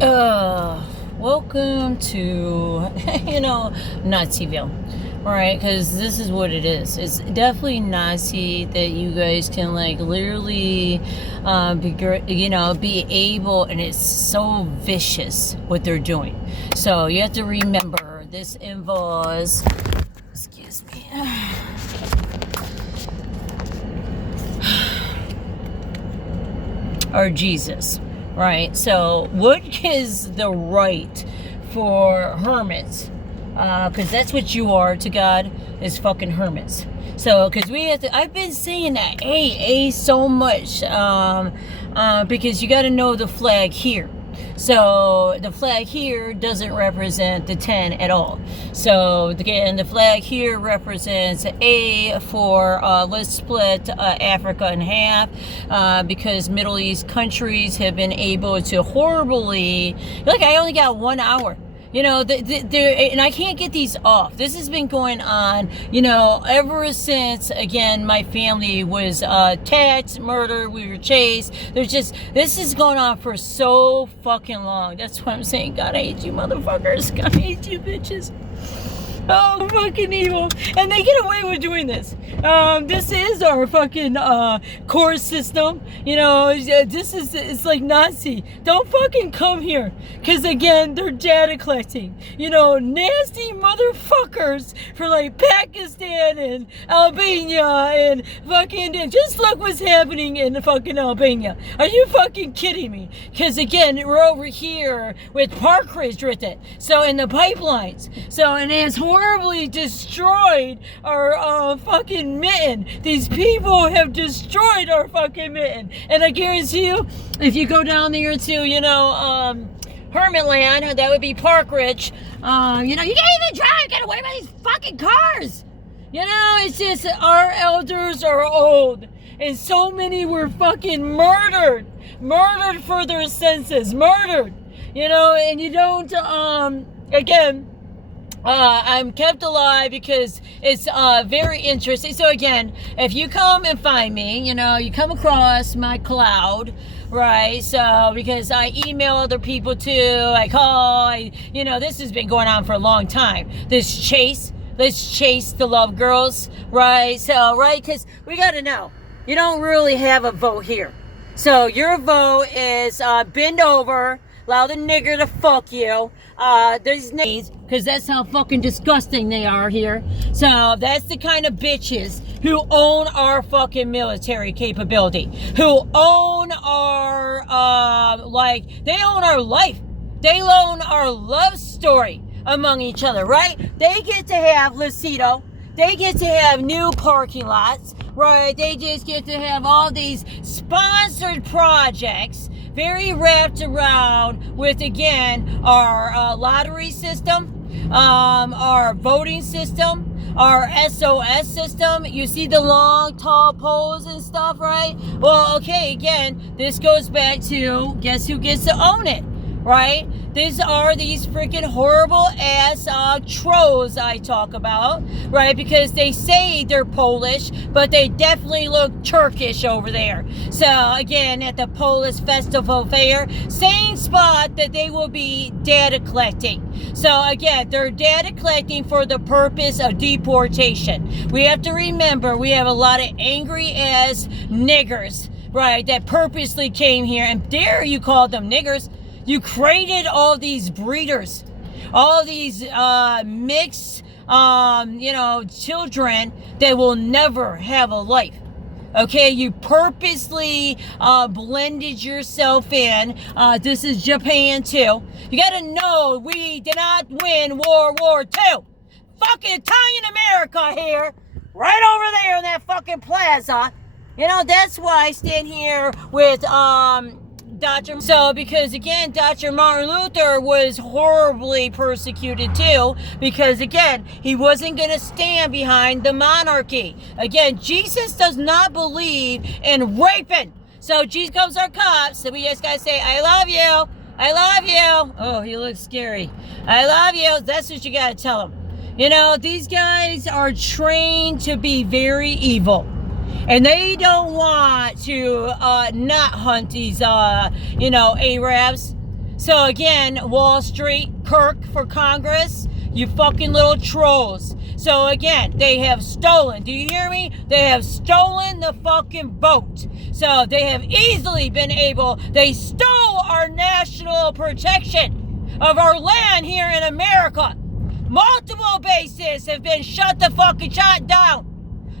Welcome to, Naziville. Alright, because this is what it is. It's definitely Nazi that you guys can, literally, be able, and it's so vicious what they're doing. So, you have to remember, this involves, excuse me, or Jesus. Right, so what is the right for hermits? Because that's what you are to God, is fucking hermits. So, because we have to, I've been saying that AA so much, because you got to know the flag here. So the flag here doesn't represent the 10 at all. So again, the flag here represents A for let's split Africa in half, because Middle East countries have been able to horribly, look, I only got 1 hour. And I can't get these off. This has been going on, ever since, again, my family was attacked, murdered, we were chased. This is going on for so fucking long. That's what I'm saying. God, I hate you motherfuckers. God, I hate you bitches. Oh, fucking evil. And they get away with doing this. This is our fucking core system. It's like Nazi. Don't fucking come here. Because, again, they're data collecting. Nasty motherfuckers for, Pakistan and Albania and fucking... Just look what's happening in fucking Albania. Are you fucking kidding me? Because, again, we're over here with Park Ridge with it. So, in the pipelines. So, and it's horribly destroyed our fucking mitten. These people have destroyed our fucking mitten. And I guarantee you, if you go down there to, Hermit Land, that would be Park Ridge, you can't even drive, get away by these fucking cars. It's just our elders are old. And so many were fucking murdered for their senses, murdered. And you don't, again, I'm kept alive because it's very interesting. So again, if you come and find me, you come across my cloud, right? So because I email other people too, I call, this has been going on for a long time. Let's chase the love girls, right? So, right, because we got to know, you don't really have a vote here. So your vote is bend over, allow the nigger to fuck you. There's names, because that's how fucking disgusting they are here. So that's the kind of bitches who own our fucking military capability, who own our, they own our life. They own our love story among each other, right? They get to have Lucido. They get to have new parking lots, right? They just get to have all these sponsored projects, very wrapped around with, again, our lottery system, our voting system, our SOS system. You see the long, tall poles and stuff, right? Well, okay, again, this goes back to, guess who gets to own it, right? These are these freaking horrible ass trolls I talk about, right? Because they say they're Polish, but they definitely look Turkish over there. So again, at the Polish Festival Fair, same spot that they will be data collecting. So again, they're data collecting for the purpose of deportation. We have to remember, we have a lot of angry ass niggers, right? That purposely came here, and dare you call them niggers. You created all these breeders, all these mixed, children that will never have a life. Okay, you purposely blended yourself in. This is Japan too. You gotta know we did not win World War II. Fucking Italian America here, right over there in that fucking plaza. That's why I stand here with because again, Dr. Martin Luther was horribly persecuted too, because again, he wasn't going to stand behind the monarchy. Again, Jesus does not believe in raping. So Jesus comes our cops, so we just got to say, I love you. I love you. Oh, he looks scary. I love you. That's what you got to tell them. These guys are trained to be very evil. And they don't want to not hunt these, Arabs. So again, Wall Street, Kirk for Congress, you fucking little trolls. So again, they have stolen, do you hear me? They have stolen the fucking vote. So they have easily been able, they stole our national protection of our land here in America. Multiple bases have been shut down.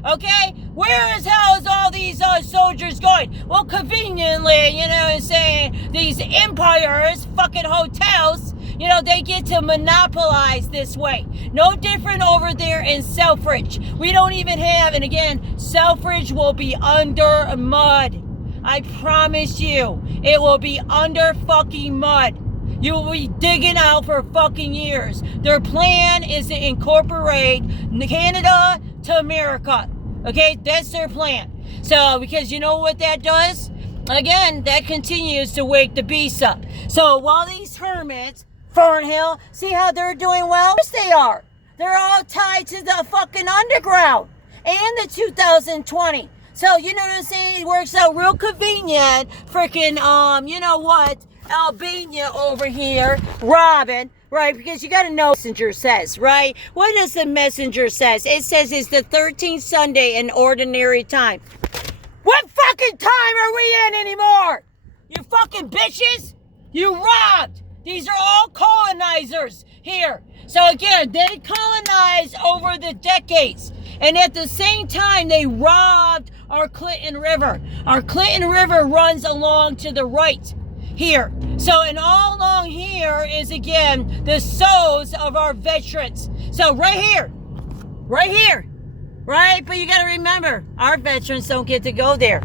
Okay? Where is hell is all these soldiers going? Well, conveniently, you know what I'm saying, these empires, fucking hotels, you know, they get to monopolize this way. No different over there in Selfridge. We don't even have, and again, Selfridge will be under mud. I promise you, it will be under fucking mud. You will be digging out for fucking years. Their plan is to incorporate Canada to America. Okay, that's their plan. So, because you know what that does? Again, that continues to wake the beast up. So, while these hermits, Fernhill, see how they're doing well? Yes, they are. They're all tied to the fucking underground and the 2020. So, you know what I'm saying? It works out real convenient. Freaking, you know what? Albania over here, Robin, right? Because you got to know what the messenger says, right? What does the messenger says? It says it's the 13th Sunday in ordinary time. What fucking time are we in anymore? You fucking bitches? You robbed. These are all colonizers here. So again, they colonized over the decades. And at the same time, they robbed our Clinton River. Our Clinton River runs along to the right here. So, and all along here is, again, the souls of our veterans. So right here, right? But you got to remember, our veterans don't get to go there.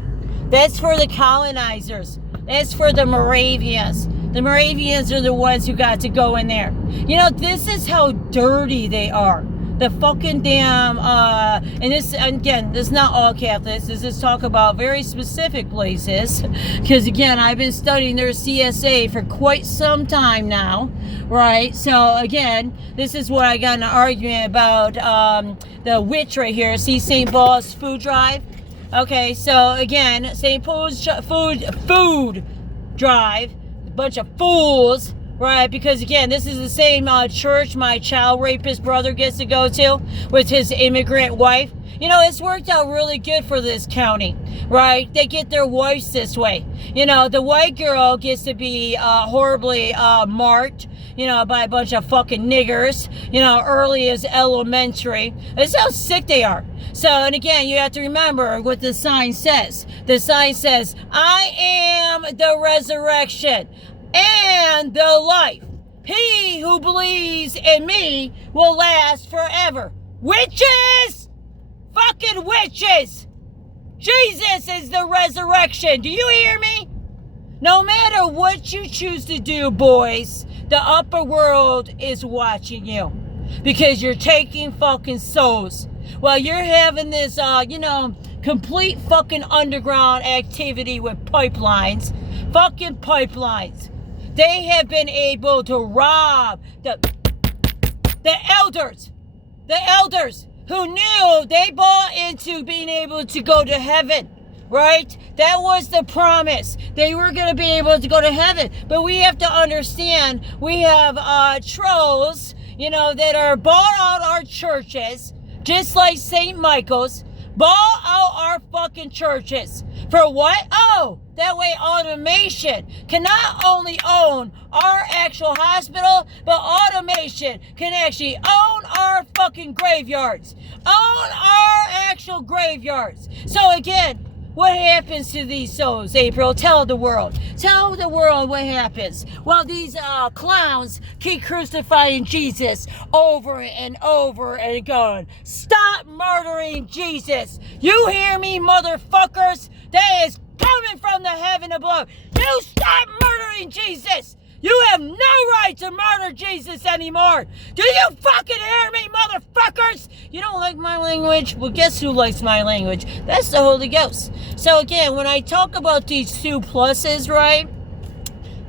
That's for the colonizers. That's for the Moravians. The Moravians are the ones who got to go in there. You know, this is how dirty they are. The fucking damn, and this, again, this is not all Catholics. This is talk about very specific places. Because, again, I've been studying their CSA for quite some time now, right? So, again, this is what I got in an argument about the witch right here. See St. Paul's food drive? Okay, so, again, St. Paul's food drive, a bunch of fools. Right, because again, this is the same church my child rapist brother gets to go to with his immigrant wife. You know, it's worked out really good for this county, right? They get their wives this way. You know, the white girl gets to be horribly marked, you know, by a bunch of fucking niggers, you know, early as elementary. That's how sick they are. So, and again, you have to remember what the sign says. The sign says, I am the resurrection and the life. He who believes in me will last forever. Witches! Fucking witches! Jesus is the resurrection. Do you hear me? No matter what you choose to do, boys, the upper world is watching you. Because you're taking fucking souls. While you're having this, you know, complete fucking underground activity with pipelines. Fucking pipelines. They have been able to rob the elders who knew they bought into being able to go to heaven, right? That was the promise. They were going to be able to go to heaven. But we have to understand, we have trolls, you know, that are bought out our churches, just like St. Michael's, bought out our fucking churches. For what? Oh, that way automation can not only own our actual hospital, but automation can actually own our fucking graveyards. Own our actual graveyards. So again, what happens to these souls, April? Tell the world. Tell the world what happens. Well, these clowns keep crucifying Jesus over and over and going, stop murdering Jesus. You hear me, motherfuckers? That is coming from the heaven above. You stop murdering Jesus. You have no right to murder Jesus anymore. Do you fucking hear me, motherfuckers? You don't like my language? Well, guess who likes my language? That's the Holy Ghost. So again, when I talk about these two pluses, right?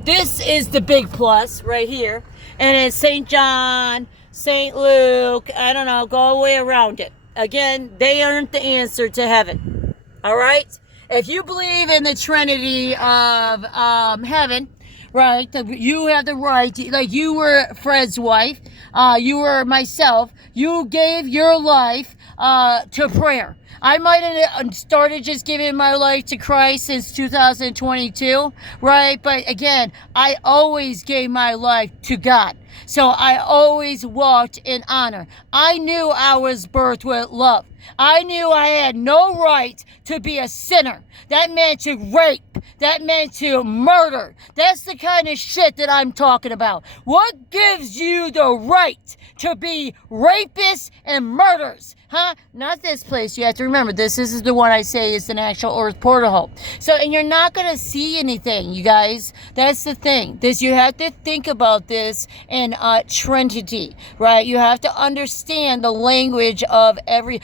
This is the big plus right here. And it's St. John, St. Luke, I don't know, go all the way around it. Again, they aren't the answer to heaven. All right? If you believe in the Trinity of heaven, right? You have the right, like you were Fred's wife, you were myself, you gave your life to prayer. I might have started just giving my life to Christ since 2022, right? But again, I always gave my life to God. So I always walked in honor. I knew I was birthed with love. I knew I had no right to be a sinner. That meant to rape. That meant to murder. That's the kind of shit that I'm talking about. What gives you the right to be rapists and murderers? Huh? Not this place. You have to remember, this is the one I say is an actual earth portal. So, and you're not going to see anything, you guys. That's the thing. You have to think about this in Trinity, right? You have to understand the language of every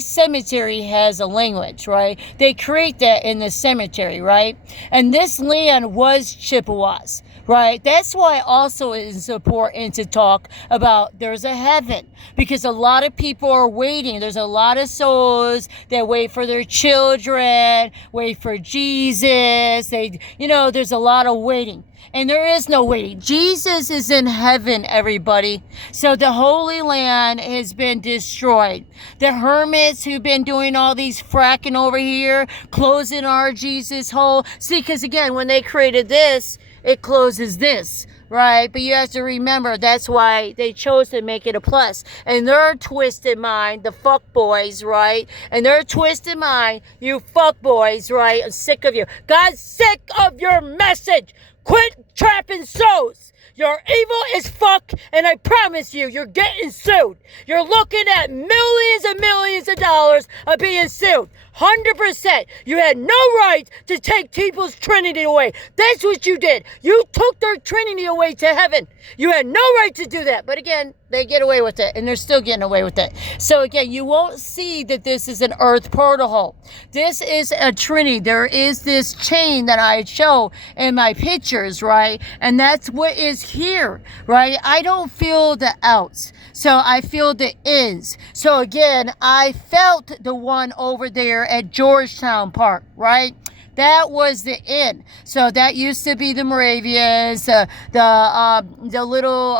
cemetery has a language, right? They create that in the cemetery, right? And this land was Chippewas, right? That's why also it is important to talk about there's a heaven, because a lot of people are waiting. There's a lot of souls that wait for their children, wait for Jesus. There's a lot of waiting. And there is no waiting. Jesus is in heaven, everybody. So the Holy Land has been destroyed. The hermits who've been doing all these fracking over here, closing our Jesus hole. See, because again, when they created this, it closes this, right? But you have to remember, that's why they chose to make it a plus. And their twisted mind, the fuck boys, right? And their twisted mind, you fuck boys, right? I'm sick of you. God's sick of your message. Quit trapping souls. You're evil as fuck, and I promise you, you're getting sued. You're looking at millions and millions of dollars of being sued. 100%. You had no right to take people's Trinity away. That's what you did. You took their Trinity away to heaven. You had no right to do that. But again, they get away with it, and they're still getting away with it. So again, you won't see that this is an earth portal hole. This is a Trinity. There is this chain that I show in my pictures, right? And that's what is here, right? I don't feel the outs. So I feel the ins. So again, I felt the one over there at Georgetown Park, right? That was the inn. So that used to be the Moravians, the little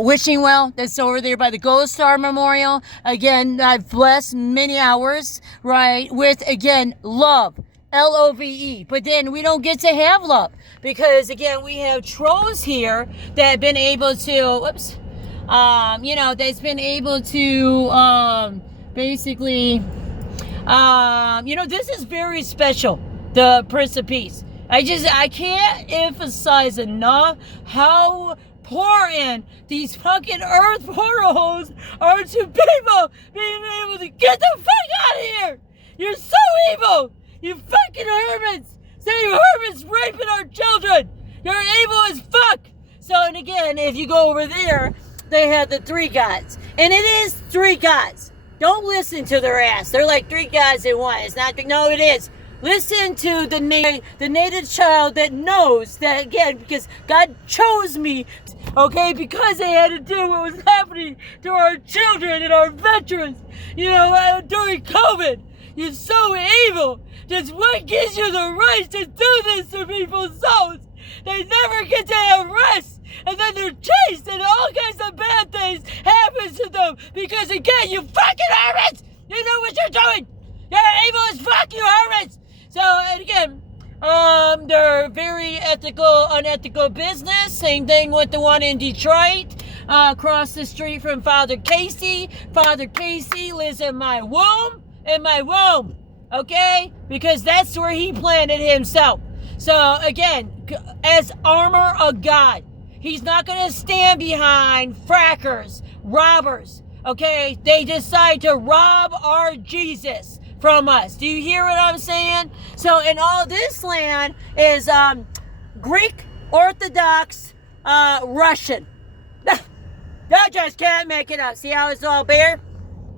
wishing well that's over there by the Gold Star Memorial. Again, I've blessed many hours, right, with, again, love. Love. But then we don't get to have love because, again, we have trolls here that have been able to, that's been able to basically, this is very special, the Prince of Peace. I can't emphasize enough how important these fucking earth portals are to people being able to get the fuck out of here. You're so evil. You fucking hermits! Say you hermits raping our children! You're evil as fuck! So, and again, if you go over there, they have the three gods. And it is three gods. Don't listen to their ass. They're like three gods in one. It's not, no, it is. Listen to the native child that knows that, again, because God chose me, okay, because they had to do what was happening to our children and our veterans, during COVID. You're so evil. That's what gives you the right to do this to people's souls. They never get to have rest. And then they're chased and all kinds of bad things happen to them. Because again, you fucking hermits! You know what you're doing! You're evil as fuck, you hermits! So, and again, they're very unethical business. Same thing with the one in Detroit. Across the street from Father Casey. Father Casey lives in my womb. Okay? Because that's where he planted himself. So, again, as armor of God, he's not going to stand behind frackers, robbers. Okay? They decide to rob our Jesus from us. Do you hear what I'm saying? So, and all this land is Greek, Orthodox, Russian. You just can't make it up. See how it's all bare?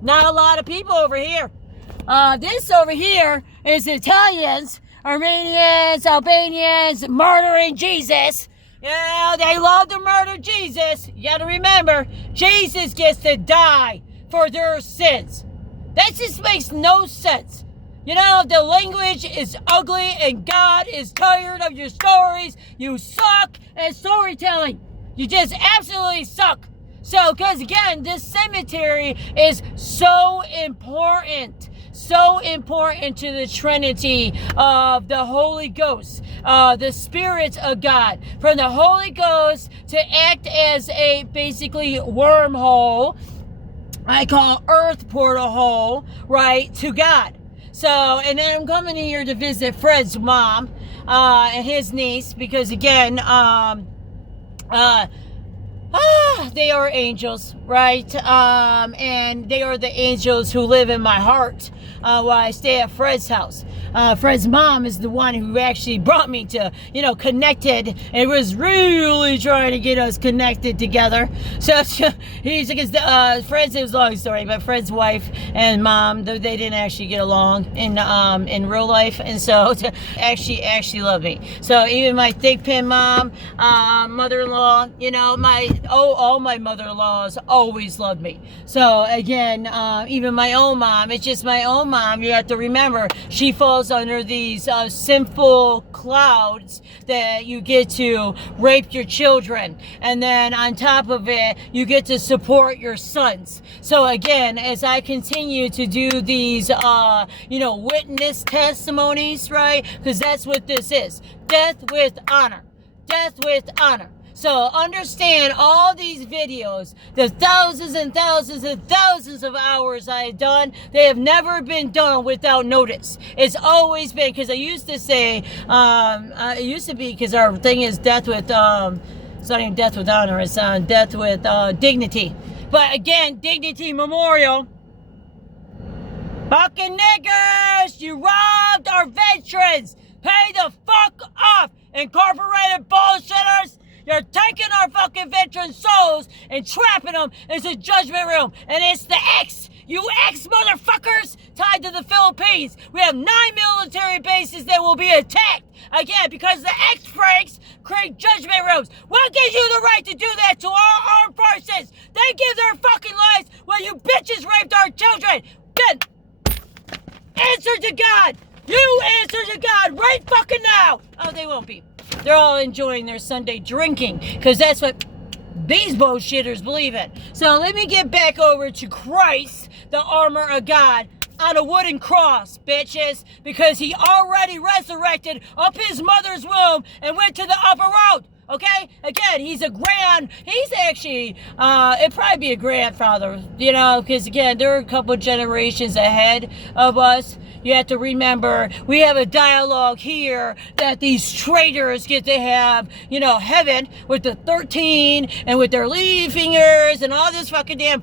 Not a lot of people over here. This over here is Italians, Armenians, Albanians murdering Jesus. Yeah, they love to murder Jesus. You got to remember, Jesus gets to die for their sins. That just makes no sense. You know, the language is ugly and God is tired of your stories. You suck at storytelling. You just absolutely suck. So, because again, this cemetery is so important to the Trinity of the Holy Ghost, the Spirit of God, from the Holy Ghost to act as a basically wormhole, I call earth portal hole, right, to God. So, and then I'm coming here to visit Fred's mom and his niece, because again, they are angels, right? And they are the angels who live in my heart while I stay at Fred's house. Fred's mom is the one who actually brought me to, connected. It was really trying to get us connected together. So he's like, Fred's, it was a long story, but Fred's wife and mom, they didn't actually get along in real life, and so actually love me. So even my thick pin mom, mother-in-law, all my mother-in-laws always loved me. So again, even my own mom, it's just my own mom. You have to remember, she falls under these sinful clouds that you get to rape your children, and then on top of it, you get to support your sons. So again, as I continue to do these, witness testimonies, right? Because that's what this is. Death with honor. Death with honor. So understand all these videos, the thousands and thousands and thousands of hours I've done, they have never been done without notice. It's always been, because I used to say, it used to be, because our thing is death with, it's not even death with honor, it's death with dignity. But again, dignity memorial. Fucking niggers, you robbed our veterans. Pay the fuck off, incorporated bullshitters. You're taking our fucking veteran souls and trapping them into judgment room. And it's the X, you X motherfuckers, tied to the Philippines. We have 9 military bases that will be attacked. Again, because the X freaks create judgment rooms. What gives you the right to do that to our armed forces? They give their fucking lives when you bitches raped our children. Then answer to God. You answer to God right fucking now. Oh, they won't be. They're all enjoying their Sunday drinking, because that's what these bullshitters believe in. So let me get back over to Christ, the armor of God, on a wooden cross, bitches, because he already resurrected up his mother's womb and went to the upper road. Okay? Again, he's actually, it'd probably be a grandfather, because again, there are a couple generations ahead of us. You have to remember, we have a dialogue here that these traitors get to have, heaven with the 13 and with their lead fingers and all this fucking damn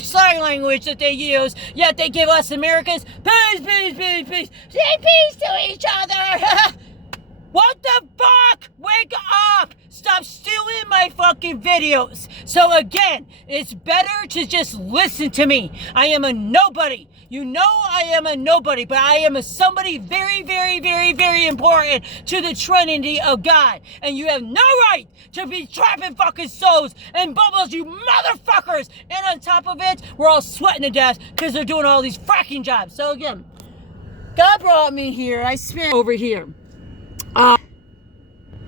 sign language that they use. Yet they give us Americans peace, peace, peace, peace. Say peace to each other. What the fuck? Wake up! Stop stealing my fucking videos. So again, it's better to just listen to me. I am a nobody. You know I am a nobody, but I am a somebody very, very, very, very important to the Trinity of God. And you have no right to be trapping fucking souls and bubbles, you motherfuckers. And on top of it, we're all sweating to death because they're doing all these fracking jobs. So again, God brought me here. I spent over here.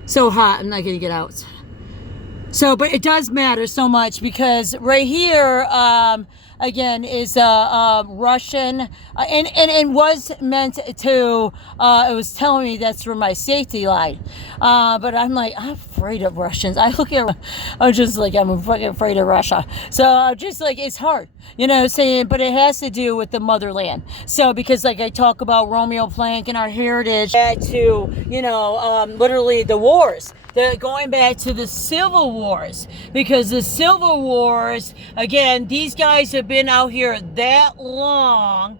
So hot, I'm not gonna get out. So, but it does matter so much, because right here, again, is Russian, and was meant to, it was telling me that's where my safety lied. But I'm like, I'm afraid of Russians. I'm just like, I'm fucking afraid of Russia. So I'm just like, it's hard, saying, but it has to do with the motherland. So, because like I talk about Romeo Plank and our heritage, to, literally the wars. Going back to the Civil Wars, because the Civil Wars, again, these guys have been out here that long,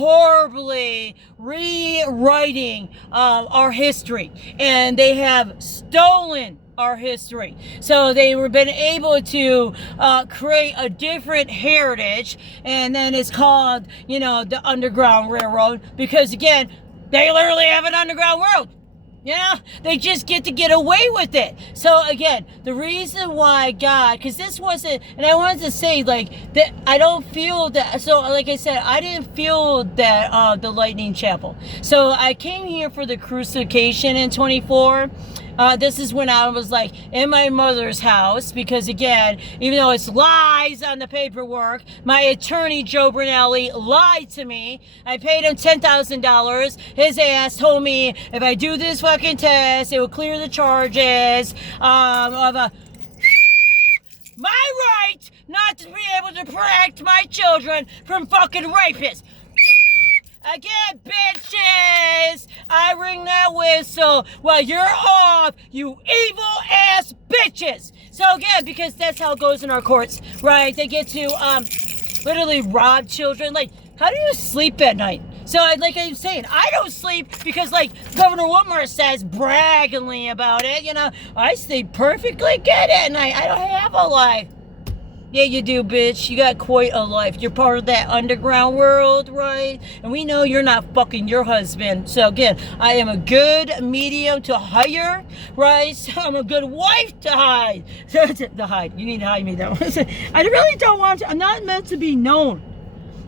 horribly rewriting our history, and they have stolen our history. So they were been able to create a different heritage, and then it's called, the Underground Railroad, because again, they literally have an underground world. You know, they just get away with it. So again, the reason why God, because this wasn't, and I wanted to say like that I don't feel that. So like I said, I didn't feel that the Lightning Chapel. So I came here for the crucifixion in 24. This is when I was like in my mother's house, because again, even though it's lies on the paperwork, my attorney Joe Brunelli lied to me. I paid him $10,000. His ass told me if I do this fucking test, it will clear the charges of my right not to be able to protect my children from fucking rapists. Again, bitches, I ring that whistle while you're off, you evil ass bitches. So again, because that's how it goes in our courts, right? They get to literally rob children. Like, how do you sleep at night? So like I'm saying, I don't sleep because like Governor Whitmer says braggingly about it, you know, I sleep perfectly good at night. I don't have a life. Yeah, you do, bitch. You got quite a life. You're part of that underground world, right? And we know you're not fucking your husband. So again, I am a good medium to hire, right? So I'm a good wife to hide. To hide. You need to hide me though. I really don't want to. I'm not meant to be known.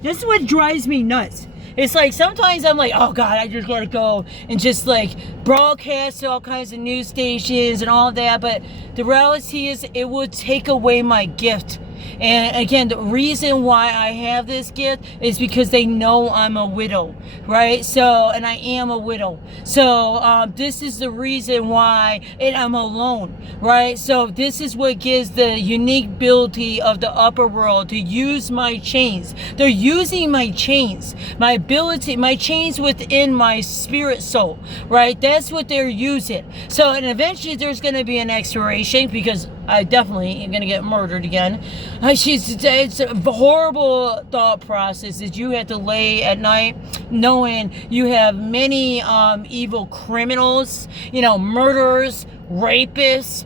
This is what drives me nuts. It's like sometimes I'm like, oh God, I just gotta go and just like broadcast to all kinds of news stations and all that. But the reality is it would take away my gift. And again, the reason why I have this gift is because they know I'm a widow, right? So, and I am a widow. So, this is the reason why, and I'm alone, right? So this is what gives the unique ability of the upper world to use my chains. They're using my chains, my ability, my chains within my spirit soul, right? That's what they're using. So, and eventually there's going to be an expiration because I definitely am going to get murdered again. It's a horrible thought process that you have to lay at night knowing you have many evil criminals, you know, murderers, rapists,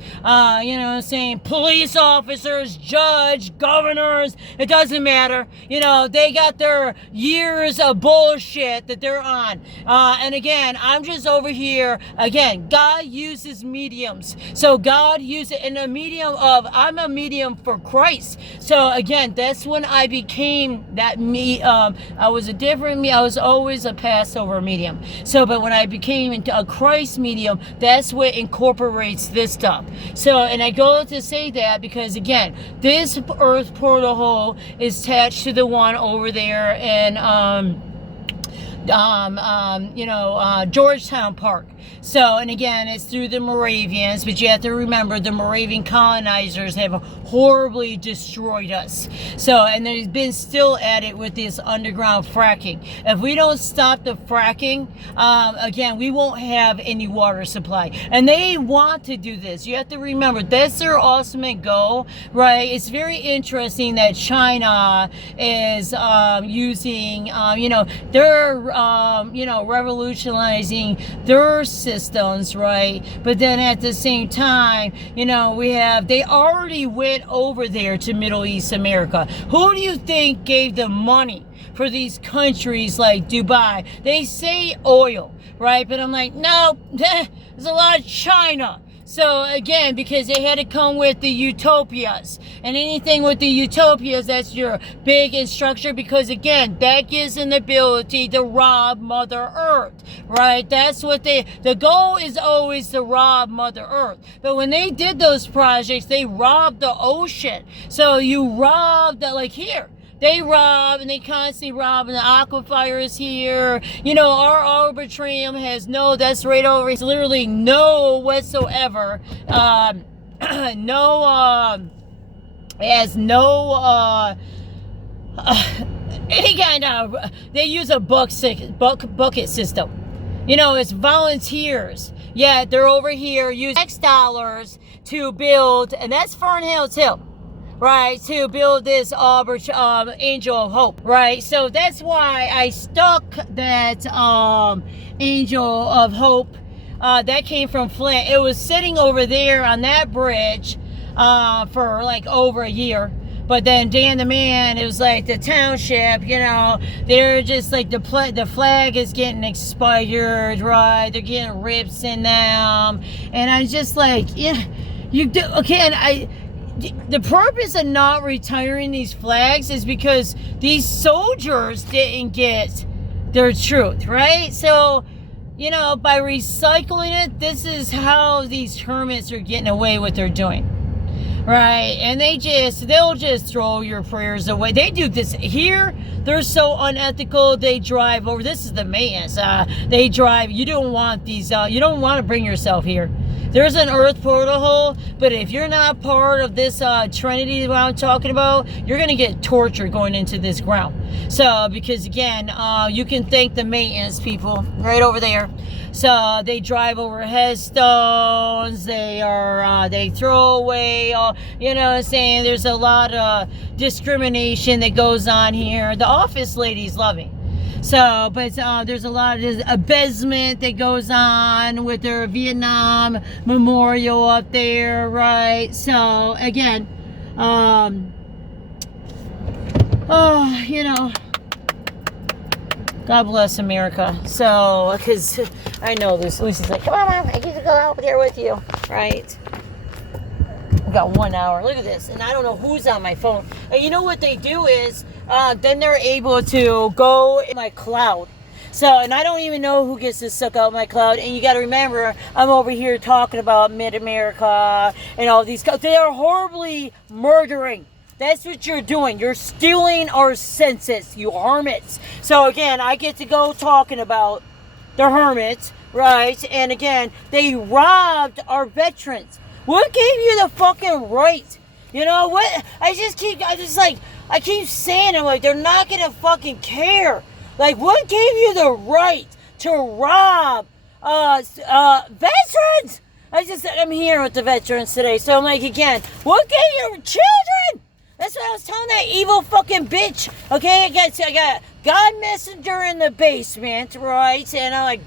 you know what I'm saying, police officers, judge, governors, it doesn't matter. You know, they got their years of bullshit that they're on. And again, I'm just over here, again, God uses mediums. So God uses, in a medium of, I'm a medium for Christ. So again, that's when I became that I was a different me. I was always a Passover medium. So, but when I became into a Christ medium, that's what incorporates this stuff. So, and I go to say that because again, this earth portal hole is attached to the one over there in Georgetown Park. So, and again, it's through the Moravians, but you have to remember the Moravian colonizers have horribly destroyed us. So, and they've been still at it with this underground fracking. If we don't stop the fracking, again, we won't have any water supply. And they want to do this. You have to remember, that's their ultimate goal, right? It's very interesting that China is using, they're, revolutionizing their systems, right? But then at the same time, they already went over there to Middle East America. Who do you think gave them money for these countries like Dubai? They say oil, right? But I'm like, no, there's a lot of China. So again, because they had to come with the utopias, and anything with the utopias, that's your big structure, because again, that gives them the ability to rob Mother Earth, right? That's what the goal is, always to rob Mother Earth. But when they did those projects, they robbed the ocean. So you robbed like here. They rob, and they constantly rob, and the aquifer is here. Our arbitrarium has that's right over. It's literally no whatsoever. It has no any kind of. They use a bucket system. It's volunteers. Yeah, they're over here using X dollars to build, and that's Fern Hills Hill. Right, to build this Angel of Hope, right? So that's why I stuck that Angel of Hope. That came from Flint. It was sitting over there on that bridge for like over a year. But then Dan the Man, it was like the township, you know, they're just like the flag is getting expired, right? They're getting rips in them. And I'm just like, yeah, you do, okay, and the purpose of not retiring these flags is because these soldiers didn't get their truth, right? So, you know, by recycling it, this is how these hermits are getting away with what they're doing, right? And they'll just throw your prayers away. They do this here. They're so unethical. They drive over. This is the maintenance. They drive. You don't want these. You don't want to bring yourself here. There's an earth portal hole, but if you're not part of this Trinity that I'm talking about, you're going to get tortured going into this ground. So, because again, you can thank the maintenance people right over there. So, they drive over headstones, they throw away, you know what I'm saying? There's a lot of discrimination that goes on here. The office ladies love it. So, but there's a lot of abasement that goes on with their Vietnam memorial up there, right? So, again, you know, God bless America. So, because I know Lucy's like, come on, Mom, I get to go out there with you, right? I've got 1 hour. Look at this. And I don't know who's on my phone. And you know what they do is, then they're able to go in my cloud. So, and I don't even know who gets to suck out my cloud. And you got to remember, I'm over here talking about mid-America and all these. They are horribly murdering. That's what you're doing. You're stealing our census, you hermits. So again, I get to go talking about the hermits, right? And again, they robbed our veterans. What gave you the fucking right? You know what? I keep saying, I'm like, they're not gonna fucking care. Like, what gave you the right to rob veterans? I'm here with the veterans today, so I'm like, again, what gave you children? That's what I was telling that evil fucking bitch. Okay, I got God messenger in the basement, right? And I'm like,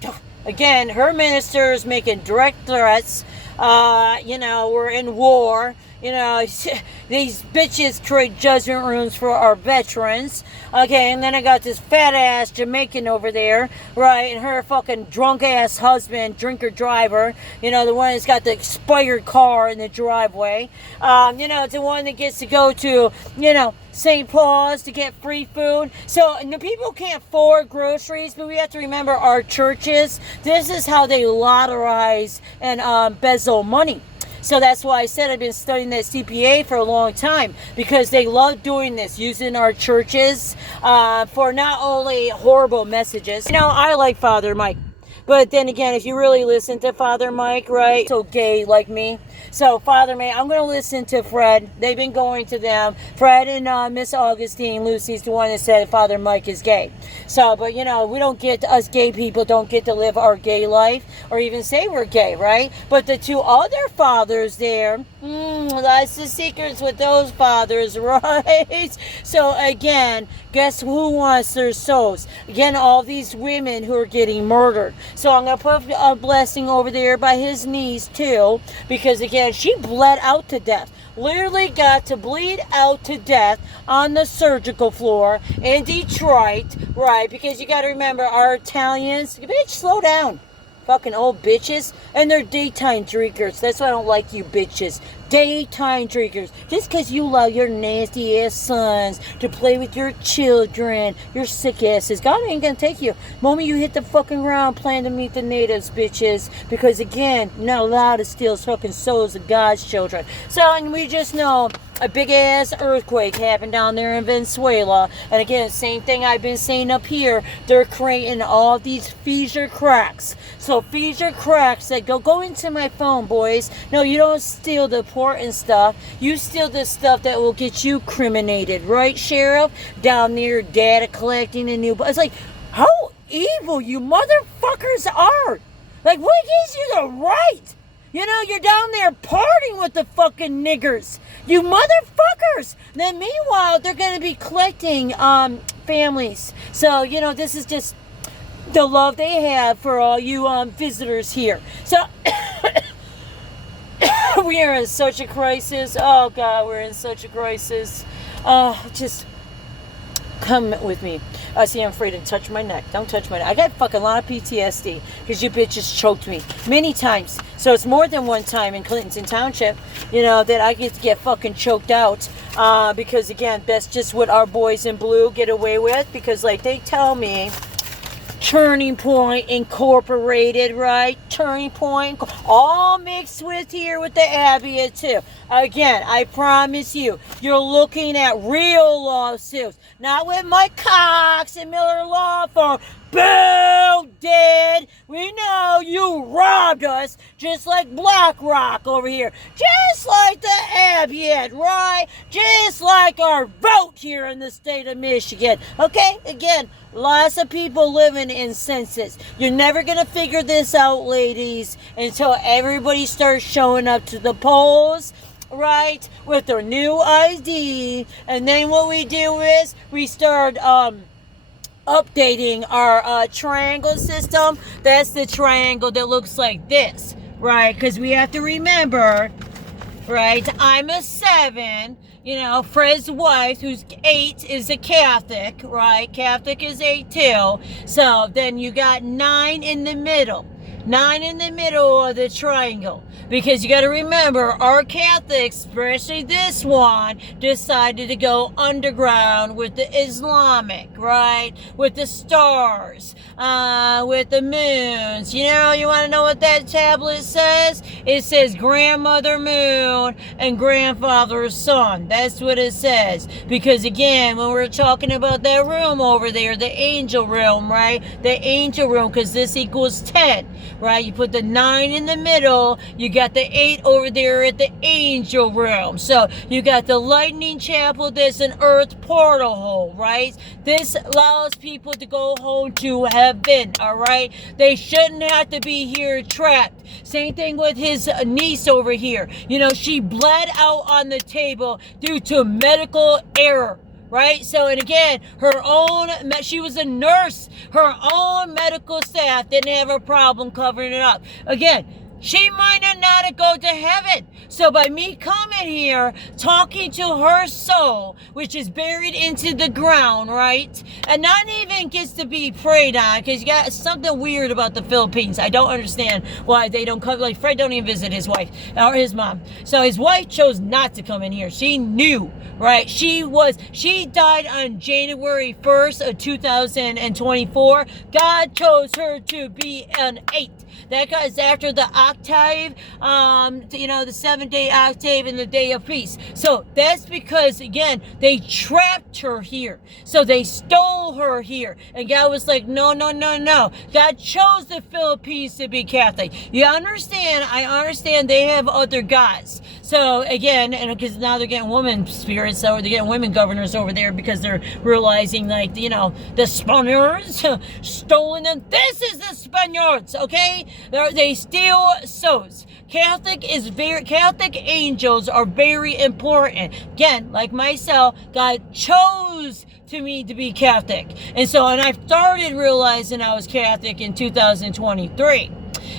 again, her minister is making direct threats. You know, we're in war. You know, these bitches create judgment rooms for our veterans. Okay, and then I got this fat ass Jamaican over there, right? And her fucking drunk ass husband, drinker driver. You know, the one that's got the expired car in the driveway. You know, it's the one that gets to go to, you know, St. Paul's to get free food. So, and the people can't afford groceries, but we have to remember our churches. This is how they lotterize and embezzle money. So that's why I said I've been studying that CPA for a long time, because they love doing this, using our churches for not only horrible messages. You know, I like Father Mike. But then again, if you really listen to Father Mike, right, so gay like me. So Father Mike, I'm going to listen to Fred. They've been going to them. Fred and Miss Augustine, Lucy's the one that said Father Mike is gay. So, but you know, us gay people don't get to live our gay life or even say we're gay, right? But the two other fathers there, that's the secrets with those fathers, right? So again, guess who wants their souls? Again, all these women who are getting murdered. So I'm going to put a blessing over there by his niece too, because again, she bled out to death. Literally got to bleed out to death on the surgical floor in Detroit, right? Because you got to remember, our Italians, bitch, slow down. Fucking old bitches. And they're daytime drinkers. That's why I don't like you bitches. Daytime drinkers. Just because you allow your nasty ass sons to play with your children, your sick asses, God ain't gonna take you. The moment you hit the fucking ground, plan to meet the natives, bitches. Because again, you're not allowed to steal fucking souls of God's children. So, and we just know a big ass earthquake happened down there in Venezuela. And again, same thing I've been saying up here. They're creating all these fissure cracks. So fissure cracks that go into my phone, boys. No, you don't steal the important stuff. You steal the stuff that will get you criminated, right, Sheriff? Down there, data collecting and new. It's like, how evil you motherfuckers are. Like, what gives you the right? You know, you're down there partying with the fucking niggers. You motherfuckers. Then meanwhile, they're going to be collecting families. So, you know, this is just the love they have for all you visitors here. So, we are in such a crisis. Oh, God, we're in such a crisis. Just come with me. See, I'm afraid to touch my neck. Don't touch my neck. I got fucking a lot of PTSD because you bitches choked me many times. So it's more than one time in Clinton Township, you know, that I get fucking choked out. Because again, that's just what our boys in blue get away with. Because like they tell me, Turning Point Incorporated, right? Turning Point, all mixed with here with the Abbey too. Again, I promise you, you're looking at real lawsuits, not with Mike Cox and Miller Law Firm. Boo, dead. We know you robbed us, just like BlackRock over here, just like the Abbey, right? Just like our vote here in the state of Michigan. Okay, again, lots of people living in census. You're never going to figure this out, ladies, until everybody starts showing up to the polls, right, with their new ID. And then what we do is we start updating our triangle system. That's the triangle that looks like this, right? Because we have to remember, right, I'm a 7. You know, Fred's wife, who's 8, is a Catholic, right? Catholic is 8 too. So then you got 9 in the middle. 9 in the middle of the triangle. Because you got to remember, our Catholics, especially this one, decided to go underground with the Islamic, right? With the stars, with the moons. You know, you want to know what that tablet says? It says grandmother moon and grandfather sun. That's what it says. Because again, when we're talking about that room over there, the angel room, right? The angel room, because this equals 10. Right, you put the 9 in the middle, you got the 8 over there at the angel room. So you got the lightning chapel, there's an earth portal hole, right? This allows people to go home to heaven, all right? They shouldn't have to be here trapped. Same thing with his niece over here. You know, she bled out on the table due to medical error. Right? So, and again, she was a nurse. Her own medical staff didn't have a problem covering it up. Again, she might not go to heaven. So by me coming here, talking to her soul, which is buried into the ground, right? And not even gets to be prayed on, because you got something weird about the Philippines. I don't understand why they don't come. Like Fred don't even visit his wife or his mom. So his wife chose not to come in here. She knew, right? She died on January 1st of 2024. God chose her to be an 8. That is after the octave, you know, the 7-day octave and the day of peace. So that's because, again, they trapped her here. So they stole her here. And God was like, no, no, no, no. God chose the Philippines to be Catholic. You understand? I understand they have other gods. So, again, and because now they're getting women spirits, so they're getting women governors over there because they're realizing, like, you know, the Spaniards stolen them. This is the Spaniards, okay? They steal souls. Catholic angels are very important. Again, like myself, God chose me to be Catholic. And I started realizing I was Catholic in 2023.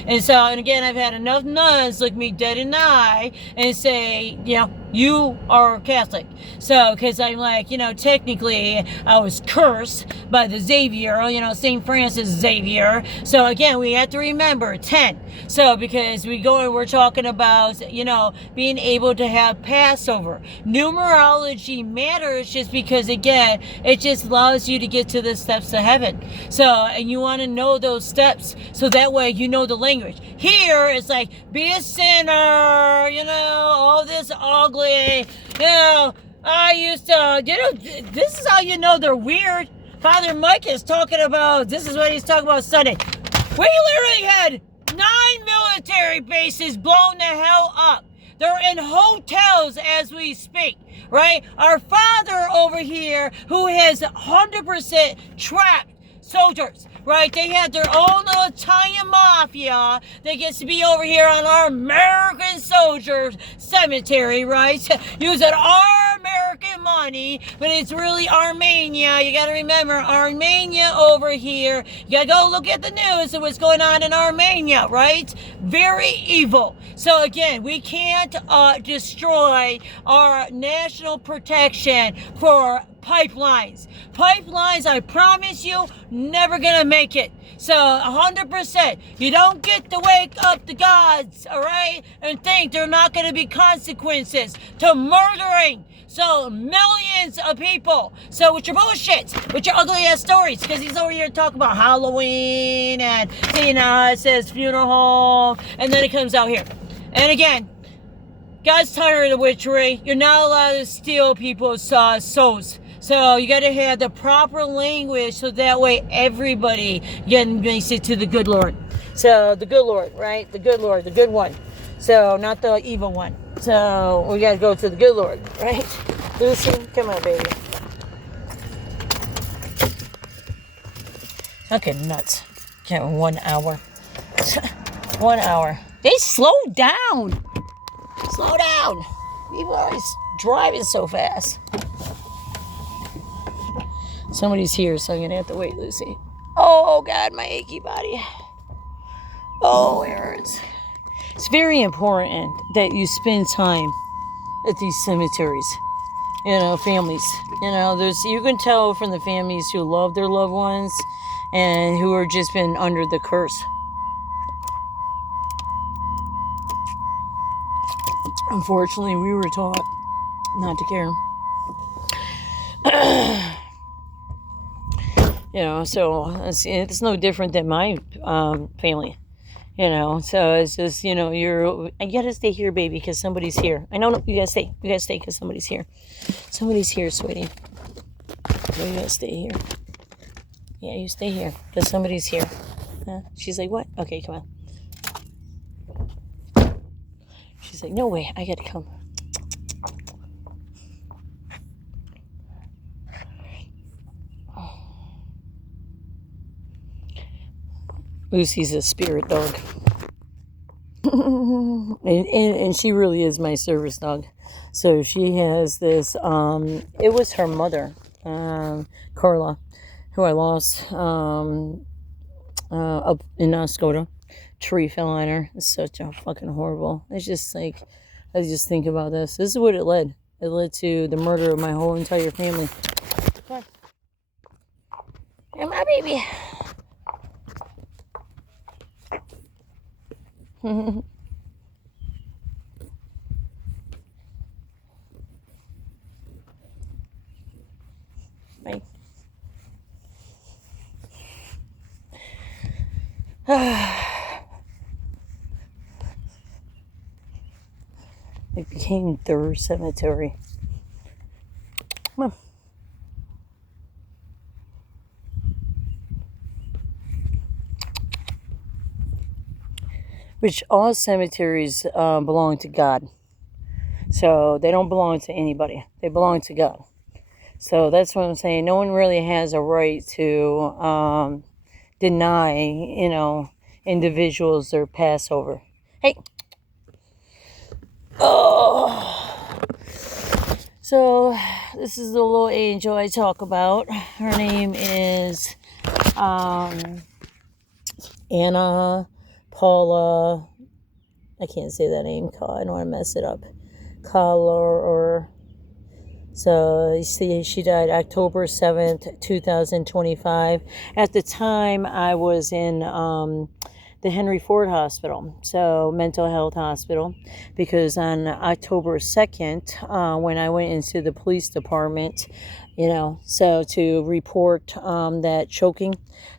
And again, I've had enough nuns look me dead in the eye and say, you know, you are Catholic. So, because I'm like, you know, technically I was cursed by the Xavier, you know, St. Francis Xavier. So again, we have to remember 10. So because we're talking about, you know, being able to have Passover. Numerology matters just because, again, it just allows you to get to the steps to heaven. So, and you want to know those steps so that way you know the language. Here, it's like, be a sinner, you know, all this ugly, you know, I used to, you know, this is how you know they're weird. Father Mike is talking about, this is what he's talking about Sunday. We literally had 9 military bases blown the hell up. They're in hotels as we speak, right? Our father over here, who has 100% trapped soldiers, right? They had their own little Italian mafia that gets to be over here on our American soldiers cemetery, right? Using our American money, but it's really Armenia. You got to remember, Armenia over here. You got to go look at the news of what's going on in Armenia, right? Very evil. So again, we can't destroy our national protection for pipelines. Pipelines, I promise you, never gonna make it. So 100%, you don't get to wake up the gods, all right, and think there are not gonna be consequences to murdering so millions of people. So with your bullshit, with your ugly ass stories, because he's over here talking about Halloween and it says funeral home, and then it comes out here. And again, God's tired of the witchery. You're not allowed to steal people's souls. So you got to have the proper language so that way everybody makes it to the good Lord. So the good Lord, right? The good Lord, the good one. So not the evil one. So we got to go to the good Lord, right? Lucy, come on, baby. Okay, nuts. Okay, 1 hour. 1 hour. They slow down. Slow down. People are always driving so fast. Somebody's here, so I'm going to have to wait, Lucy. Oh, God, my achy body. Oh, it hurts. It's very important that you spend time at these cemeteries. You know, families. You know, you can tell from the families who love their loved ones and who are just been under the curse. Unfortunately, we were taught not to care. You know, so it's no different than my family. You know, so it's just, you know, I gotta stay here, baby, because somebody's here. I know, no, you gotta stay. You gotta stay because somebody's here. Somebody's here, sweetie. You gotta stay here. Yeah, you stay here because somebody's here. She's like, what? Okay, come on. She's like, no way, I gotta come. Lucy's a spirit dog. and she really is my service dog. So she has this, it was her mother, Carla, who I lost up in Oscoda. Tree fell on her. It's such a fucking horrible. It's just like, I just think about this. This is what it led. It led to the murder of my whole entire family. Come on. You're my baby. Right. It became their cemetery. Come on. Which all cemeteries belong to God. So they don't belong to anybody. They belong to God. So that's what I'm saying. No one really has a right to deny, you know, individuals their Passover. Hey. Oh. So this is the little angel I talk about. Her name is Anna Paula, I can't say that name, I don't want to mess it up. So you see, she died October 7th, 2025. At the time, I was in the Henry Ford Hospital, so mental health hospital, because on October 2nd, when I went into the police department, you know, so to report that choking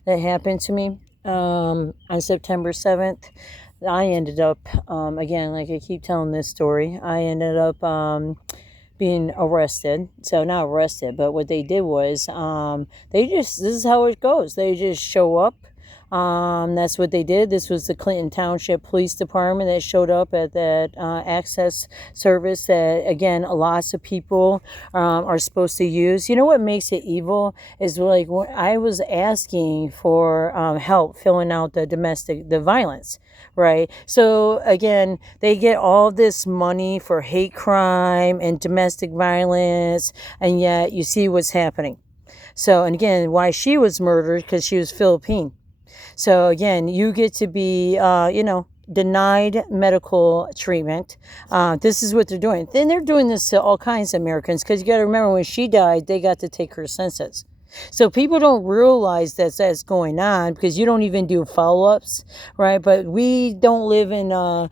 that happened to me, on September 7th, I ended up, again, like I keep telling this story, I ended up being arrested. So not arrested, but what they did was, this is how it goes. They just show up. That's what they did. This was the Clinton Township Police Department that showed up at that access service that, again, lots of people are supposed to use. You know what makes it evil is, like, when I was asking for help filling out the violence, right? So again, they get all this money for hate crime and domestic violence, and yet you see what's happening. So, and again, why she was murdered, because she was Filipino. So again, you get to be, denied medical treatment. This is what they're doing. Then they're doing this to all kinds of Americans, because you got to remember, when she died, they got to take her census. So people don't realize that that's going on, because you don't even do follow-ups, right? But we don't live in a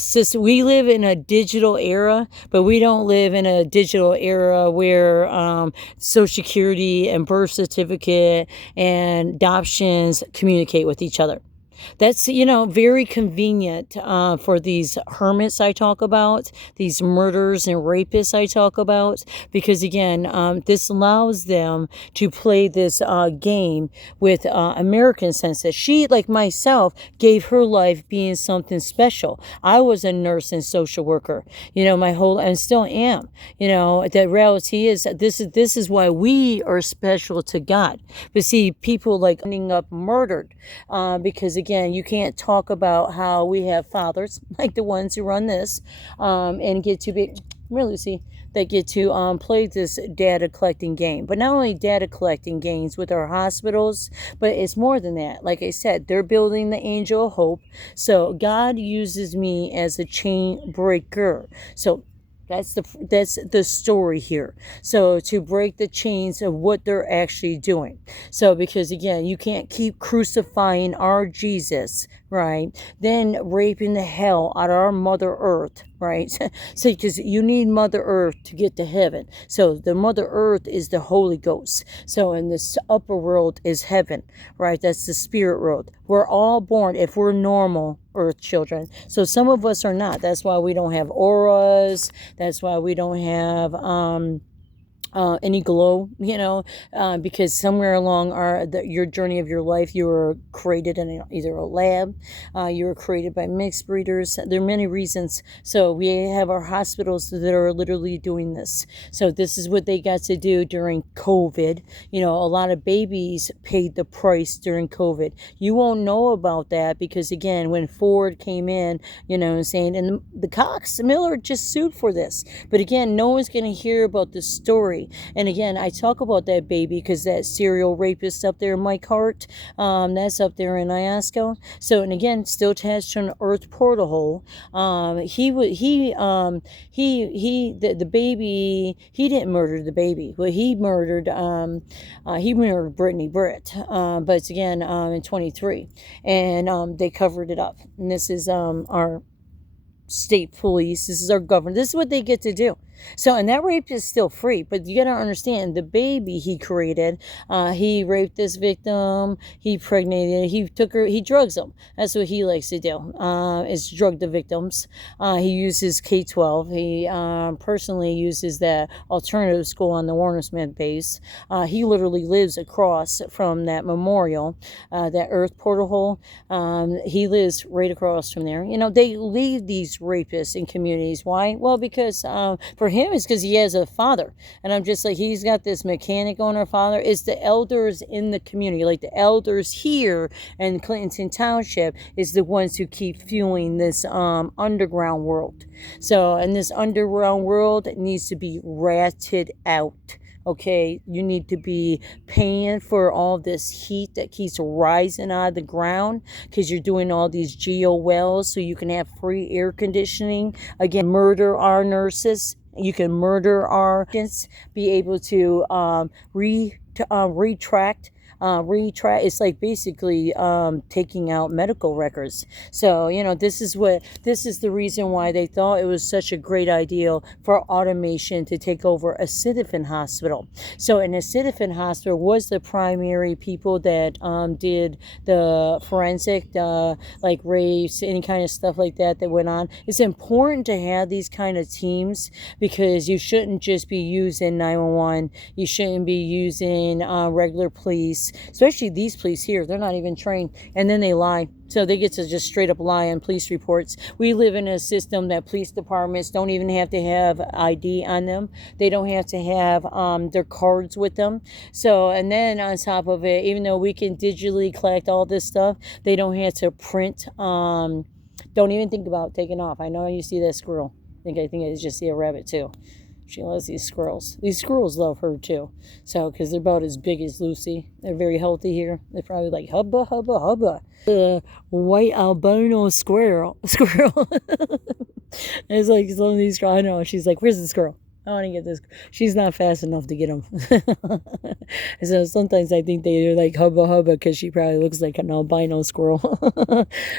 system. We live in a digital era, but we don't live in a digital era where Social Security and birth certificate and adoptions communicate with each other. That's, very convenient for these hermits I talk about, these murderers and rapists I talk about, because again, this allows them to play this game with American census. She, like myself, gave her life being something special. I was a nurse and social worker, my whole, and still am. The reality is, this is why we are special to God. But see, people like ending up murdered because again, you can't talk about how we have fathers like the ones who run this and get to be, Lucy, that get to play this data collecting game. But not only data collecting games with our hospitals, but it's more than that. Like I said, they're building the angel of hope. So God uses me as a chain breaker. So that's the story here. So to break the chains of what they're actually doing. So because again, you can't keep crucifying our Jesus, right? Then raping the hell out of our Mother Earth, right? So because you need Mother Earth to get to heaven. So the Mother Earth is the Holy Ghost. So in this upper world is heaven, right? That's the spirit world. We're all born, if we're normal earth children. So some of us are not. That's why we don't have auras. That's why we don't have any glow, because somewhere along your journey of your life, you were created in either a lab, you were created by mixed breeders. There are many reasons. So we have our hospitals that are literally doing this. So this is what they got to do during COVID. A lot of babies paid the price during COVID. You won't know about that because again, when Ford came in, saying, and the Cox Miller just sued for this. But again, no one's going to hear about the story. And again, I talk about that baby because that serial rapist up there, Mike Hart, that's up there in Iosco. So, and again, still attached to an earth portal hole. The baby, he didn't murder the baby. Well, he murdered Brittany Britt. But again, in 23, and they covered it up. And this is our state police. This is our government. This is what they get to do. So, and that rape is still free, but you got to understand the baby he created, he raped this victim, he impregnated, he took her, he drugs them. That's what he likes to do, is drug the victims. He uses K-12. He personally uses the alternative school on the Warner Smith base. He literally lives across from that memorial, that earth portal hole. He lives right across from there. They leave these rapists in communities. Why? Well, because for him, it's because he has a father. And I'm just like, he's got this mechanic on our father. It's the elders in the community, like the elders here in Clinton Township is the ones who keep fueling this underground world. So, and this underground world needs to be ratted out. Okay, you need to be paying for all this heat that keeps rising out of the ground because you're doing all these geo wells so you can have free air conditioning. Again, murder our nurses. You can murder our patients, be able to retract. It's like basically taking out medical records. So this is the reason why they thought it was such a great idea for automation to take over a Citizen hospital. So an Citizen hospital was the primary people that did the forensic, like rapes, any kind of stuff like that went on. It's important to have these kind of teams because you shouldn't just be using 911. You shouldn't be using regular police. Especially these police here, they're not even trained, and then they lie. So they get to just straight up lie on police reports. We live in a system that police departments don't even have to have ID on them. They don't have to have their cards with them. So, and then on top of it, even though we can digitally collect all this stuff, they don't have to print. Don't even think about taking off. I know you see that squirrel. I think I just see a rabbit too. She loves these squirrels. These squirrels love her too. So, because they're about as big as Lucy. They're very healthy here. They're probably like, hubba, hubba, hubba. The white albino squirrel. It's like some of these, I know, she's like, where's the squirrel? I want to get this. She's not fast enough to get them. So sometimes I think they're like hubba hubba because she probably looks like an albino squirrel.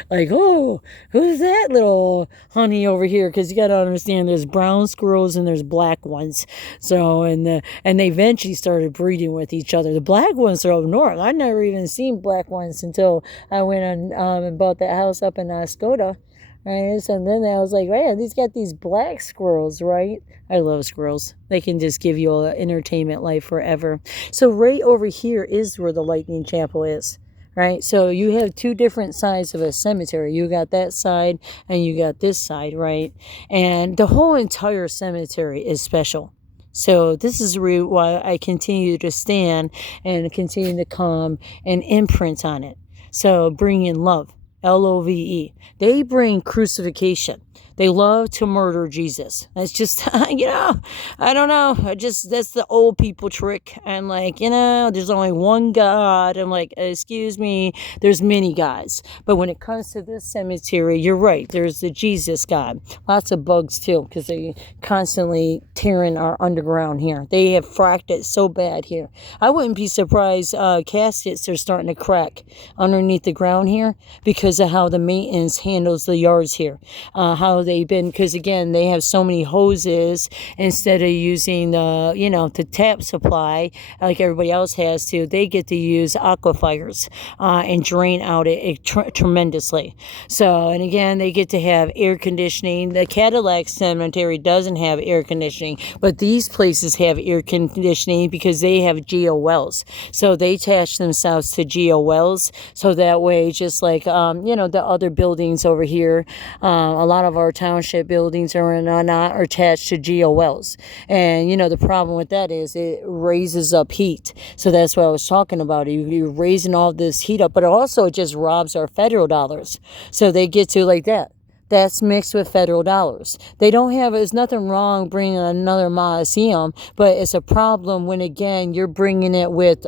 Like, oh, who's that little honey over here? Because you got to understand there's brown squirrels and there's black ones. So, and they eventually started breeding with each other. The black ones are up north. I never even seen black ones until I went on and bought that house up in Oscoda. Right, so then I was like, man, these got these black squirrels, right? I love squirrels. They can just give you an entertainment life forever. So right over here is where the Lightning Chapel is, right? So you have two different sides of a cemetery. You got that side and you got this side, right? And the whole entire cemetery is special. So this is why I continue to stand and continue to come and imprint on it. So bring in love. LOVE. They bring crucifixion. They love to murder Jesus. That's just, I don't know. That's the old people trick. And like, there's only one God. I'm like, excuse me, there's many gods. But when it comes to this cemetery, you're right. There's the Jesus God. Lots of bugs too, because they constantly tearing our underground here. They have fracked it so bad here. I wouldn't be surprised caskets are starting to crack underneath the ground here because of how the maintenance handles the yards here. How they've been, because again, they have so many hoses instead of using the tap supply like everybody else has to. They get to use aquifers and drain out it tremendously. So, and again, they get to have air conditioning. The Cadillac Cemetery doesn't have air conditioning, but these places have air conditioning because they have geo wells. So they attach themselves to geo wells, so that way, just like the other buildings over here, a lot of our township buildings are not attached to geo wells. And the problem with that is it raises up heat. So that's what I was talking about. You're raising all this heat up, but also it just robs our federal dollars. So they get to like that. That's mixed with federal dollars. They don't have, there's nothing wrong bringing another museum, but it's a problem when, again, you're bringing it with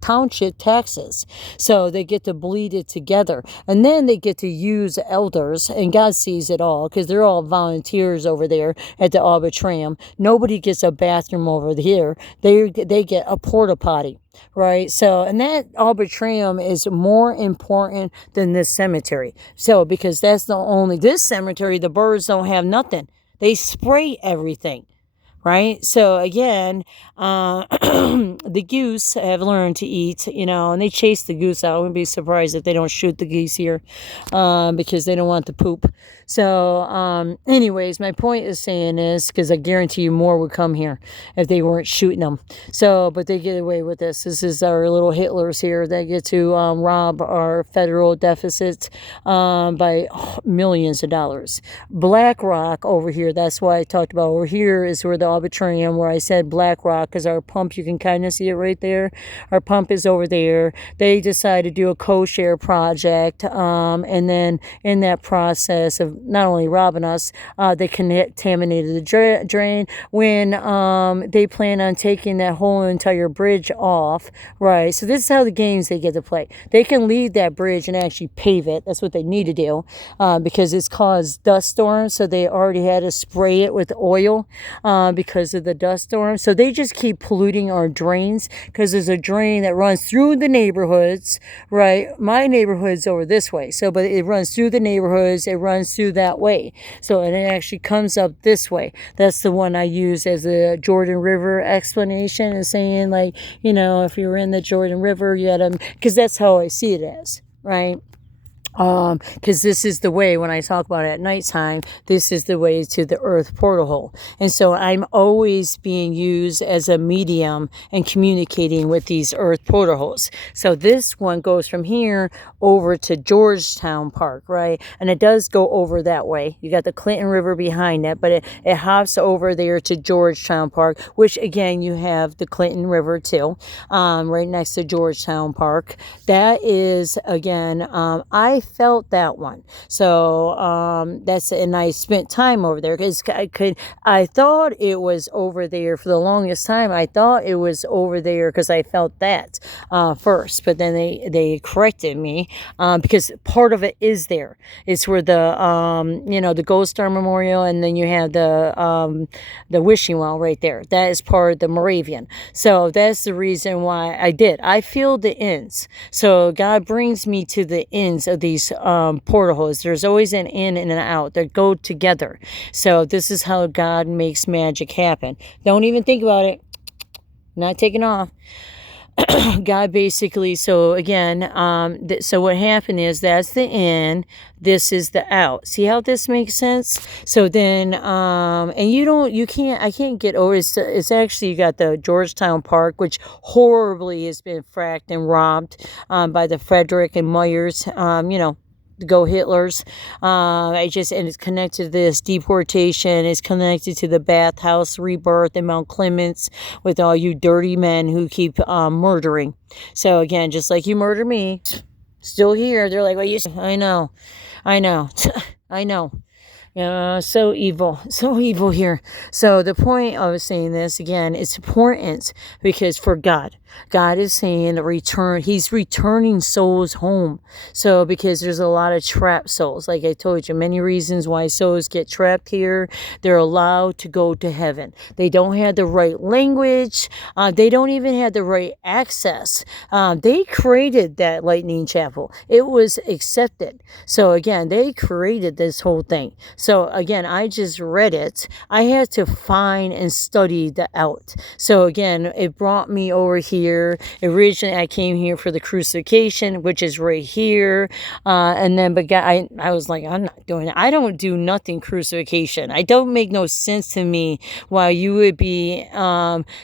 township taxes. So they get to bleed it together, and then they get to use elders, and God sees it all because they're all volunteers over there at the arbitrium. Nobody gets a bathroom over here. They get a porta potty, right? So, and that arbitrium is more important than this cemetery. So, because that's this cemetery, the birds don't have nothing. They spray everything. Right? So again, the goose have learned to eat, and they chase the goose out. I wouldn't be surprised if they don't shoot the geese here because they don't want the poop. So anyways, my point is saying is because I guarantee you more would come here if they weren't shooting them. So, but they get away with this. This is our little Hitlers here that get to rob our federal deficits by millions of dollars. Black Rock over here, that's why I talked about over here is where the arbitrarium, where I said Black Rock, because our pump, you can kind of see it right there. Our pump is over there. They decided to do a co-share project, and then in that process of not only robbing us, they contaminated the drain when they plan on taking that whole entire bridge off, right? So this is how the games they get to play. They can leave that bridge and actually pave it. That's what they need to do because it's caused dust storms, so they already had to spray it with oil because of the dust storm. So they just keep polluting our drains because there's a drain that runs through the neighborhoods, right? My neighborhood's over this way. So, but it runs through the neighborhoods. It runs through that way. So, and it actually comes up this way. That's the one I use as a Jordan River explanation, and saying like, if you're in the Jordan River, you had because that's how I see it as, right? Because this is the way, when I talk about it at nighttime, this is the way to the earth portal hole. And so I'm always being used as a medium and communicating with these earth portal holes. So this one goes from here over to Georgetown Park, right? And it does go over that way. You got the Clinton River behind it, but it hops over there to Georgetown Park, which again, you have the Clinton River too, right next to Georgetown Park. That is, again, I felt that one. So and I spent time over there because I thought it was over there for the longest time. I thought it was over there because I felt that first, but then they corrected me because part of it is there. It's where the the Gold Star Memorial, and then you have the wishing well right there. That is part of the Moravian. So that's the reason why I did. I feel the ends. So God brings me to the ends of these portals. There's always an in and an out that go together. So this is how God makes magic happen. Don't even think about it. Not taking off. God basically, so again, so what happened is that's the in, this is the out. See how this makes sense? So then, and I can't get over, it's actually, you got the Georgetown Park, which horribly has been fracked and robbed by the Frederick and Myers, Go Hitlers. And it's connected to this deportation. It's connected to the bathhouse rebirth in Mount Clements with all you dirty men who keep murdering. So again, just like you murder me, still here. They're like, well, I know. I know. So evil here. So the point of saying this again, it's important because for God is saying the return. He's returning souls home. So because there's a lot of trapped souls, like I told you, many reasons why souls get trapped here. They're allowed to go to heaven. They don't have the right language. They don't even have the right access. They created that lightning chapel. It was accepted. So again, they created this whole thing. So again, I just read it. I had to find and study the out. So again, it brought me over here. Originally, I came here for the crucifixion, which is right here. But I was like, I'm not doing it. I don't do nothing crucifixion. I don't make no sense to me why you would be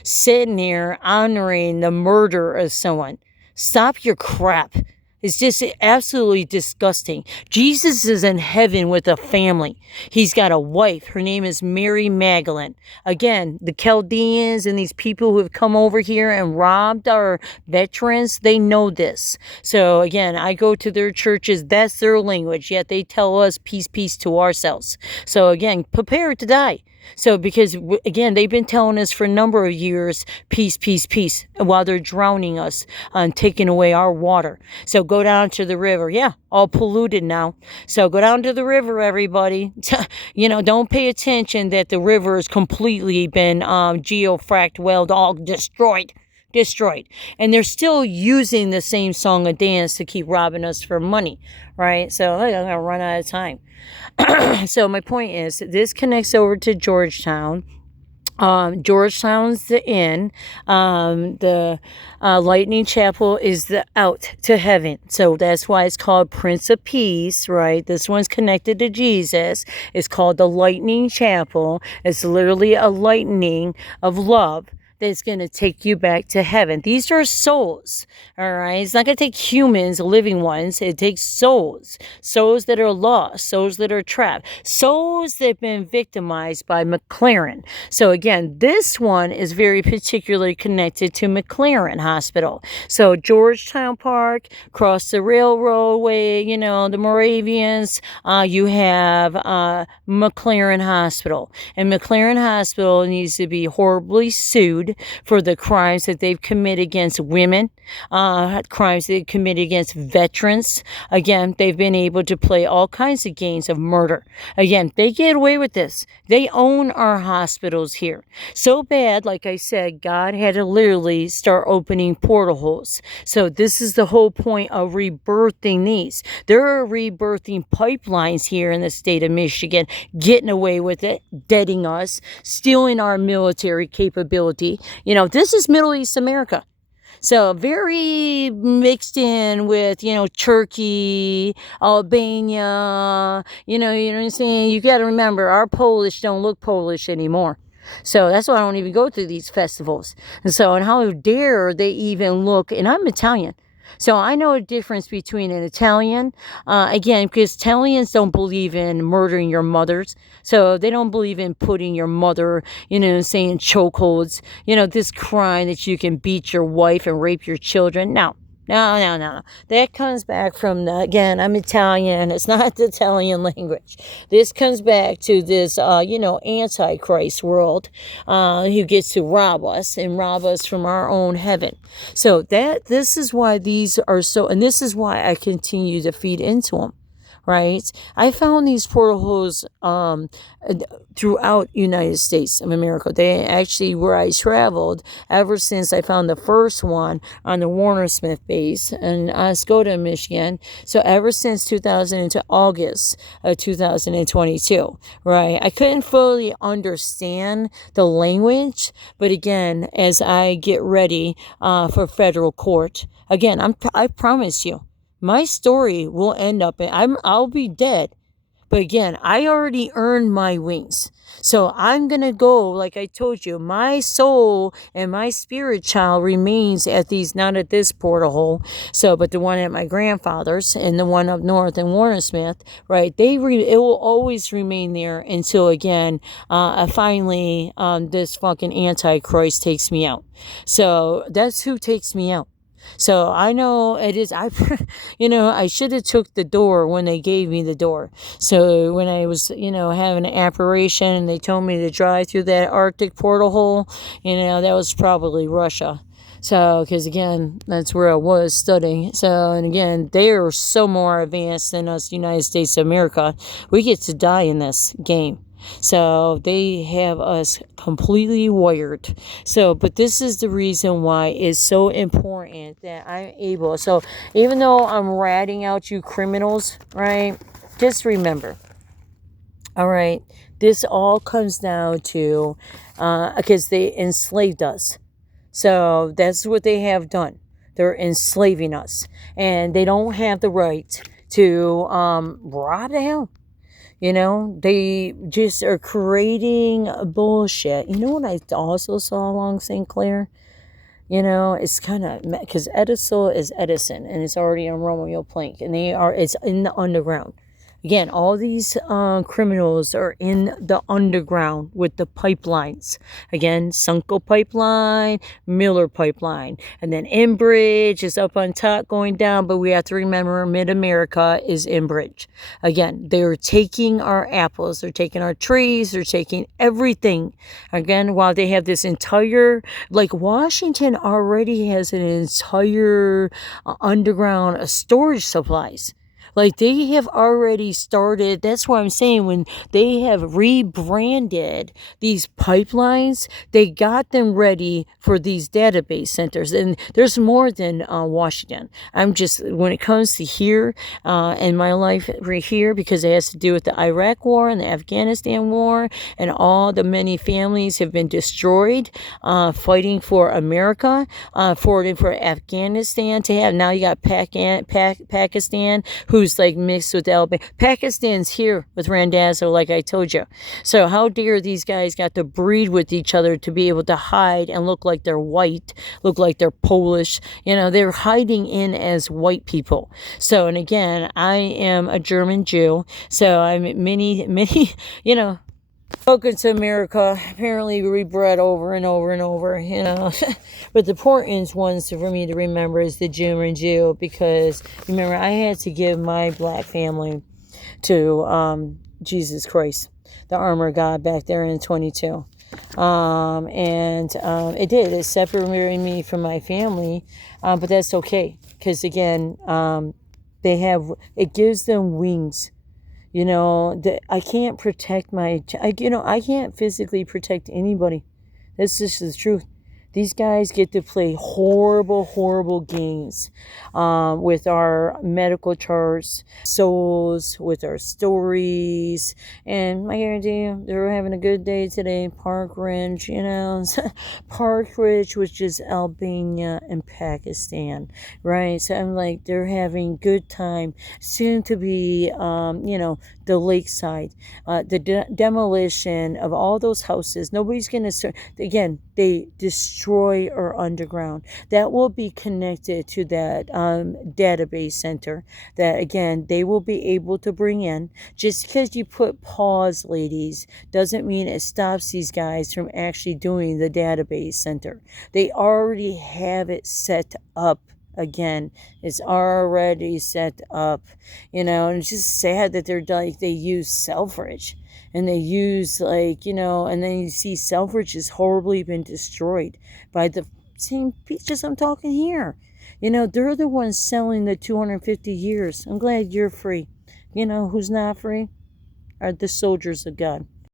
sitting here honoring the murder of someone. Stop your crap. It's just absolutely disgusting. Jesus is in heaven with a family. He's got a wife. Her name is Mary Magdalene. Again, the Chaldeans and these people who have come over here and robbed our veterans, they know this. So again, I go to their churches. That's their language. Yet they tell us peace, peace to ourselves. So again, prepare to die. So because, again, they've been telling us for a number of years, peace, peace, peace, while they're drowning us and taking away our water. So go down to the river. Yeah, all polluted now. So go down to the river, everybody. Don't pay attention that the river has completely been geofracked, welled, all destroyed. And they're still using the same song and dance to keep robbing us for money, right? So I'm going to run out of time. So my point is, this connects over to Georgetown. Georgetown's the in. The Lightning Chapel is the out to heaven. So that's why it's called Prince of Peace, right? This one's connected to Jesus. It's called the Lightning Chapel. It's literally a lightning of love that's going to take you back to heaven. These are souls, all right? It's not going to take humans, living ones. It takes souls that are lost, souls that are trapped, souls that have been victimized by McLaren. So again, this one is very particularly connected to McLaren Hospital. So Georgetown Park, across the railroadway, the Moravians, you have McLaren Hospital. And McLaren Hospital needs to be horribly sued for the crimes that they've committed against women, crimes they've committed against veterans. Again, they've been able to play all kinds of games of murder. Again, they get away with this. They own our hospitals here. So bad, like I said, God had to literally start opening portal holes. So this is the whole point of rebirthing these. There are rebirthing pipelines here in the state of Michigan, getting away with it, deading us, stealing our military capability. This is Middle East America. So very mixed in with, Turkey, Albania, you know what I'm saying? You got to remember, our Polish don't look Polish anymore. So that's why I don't even go to these festivals. And how dare they even look, and I'm Italian. So I know a difference between an Italian, again, because Italians don't believe in murdering your mothers. So they don't believe in putting your mother, saying chokeholds, this crime that you can beat your wife and rape your children. No. No, no, no. That comes back from, again, I'm Italian. It's not the Italian language. This comes back to this, Antichrist world, who gets to rob us and rob us from our own heaven. So this is why these are so, and this is why I continue to feed into them. Right? I found these portal holes throughout United States of America. They actually, where I traveled, ever since I found the first one on the Warner Smith base in Oscoda, Michigan. So ever since August of 2022, right? I couldn't fully understand the language, but again, as I get ready for federal court, again, I promise you, my story will end up I'll be dead. But again, I already earned my wings. So I'm going to go, like I told you, my soul and my spirit child remains not at this portal hole. So, but the one at my grandfather's and the one up north in Warren Smith, right? It will always remain there until again, finally, this fucking Antichrist takes me out. So that's who takes me out. So I know it is, I should have took the door when they gave me the door. So when I was, having an apparition and they told me to drive through that Arctic portal hole, that was probably Russia. So, because again, that's where I was studying. So, and again, they are so more advanced than us, United States of America. We get to die in this game. So they have us completely wired. So, but this is the reason why it's so important that I'm able. So even though I'm ratting out you criminals, right? Just remember, all right, this all comes down to, because they enslaved us. So that's what they have done. They're enslaving us. And they don't have the right to rob the hell. They just are creating bullshit. You know what I also saw along St. Clair? It's kind of, because Edison is Edison, and it's already on Romeo Plank, and it's in the underground. Again, all these criminals are in the underground with the pipelines. Again, Sunco Pipeline, Miller Pipeline. And then Enbridge is up on top going down, but we have to remember Mid-America is Enbridge. Again, they're taking our apples, they're taking our trees, they're taking everything. Again, while they have this entire, like Washington already has an entire underground storage supplies. Like they have already started, that's why I'm saying when they have rebranded these pipelines, they got them ready for these database centers. And there's more than Washington. I'm just, when it comes to here in my life right here, because it has to do with the Iraq war and the Afghanistan war, and all the many families have been destroyed fighting for America, fighting for Afghanistan to have. Now you got Pakistan, who's like mixed with Alabama. Pakistan's here with Randazzo, like I told you. So how dare these guys got to breed with each other to be able to hide and look like they're white, look like they're Polish. They're hiding in as white people. So, and again, I am a German Jew. So I'm many, welcome to America, apparently rebred over and over and over, But the important ones for me to remember is the German Jew, because remember, I had to give my black family to Jesus Christ, the armor of God, back there in 22. It did. It separated me from my family, but that's okay, because again, it gives them wings. I can't protect I can't physically protect anybody. That's just the truth. These guys get to play horrible, horrible games with our medical charts, souls, with our stories. And I guarantee you, they're having a good day today. Park Ridge, Park Ridge, which is Albania and Pakistan, right? So I'm like, they're having good time. Soon to be, the lakeside, the demolition of all those houses. Nobody's going to, again, they destroy our underground. That will be connected to that database center that, again, they will be able to bring in. Just because you put pause, ladies, doesn't mean it stops these guys from actually doing the database center. They already have it set up. Again, it's already set up, and it's just sad that they use Selfridge, and they use, and then you see Selfridge has horribly been destroyed by the same peaches I'm talking here. They're the ones selling the 250 years. I'm glad you're free. Who's not free are the soldiers of God.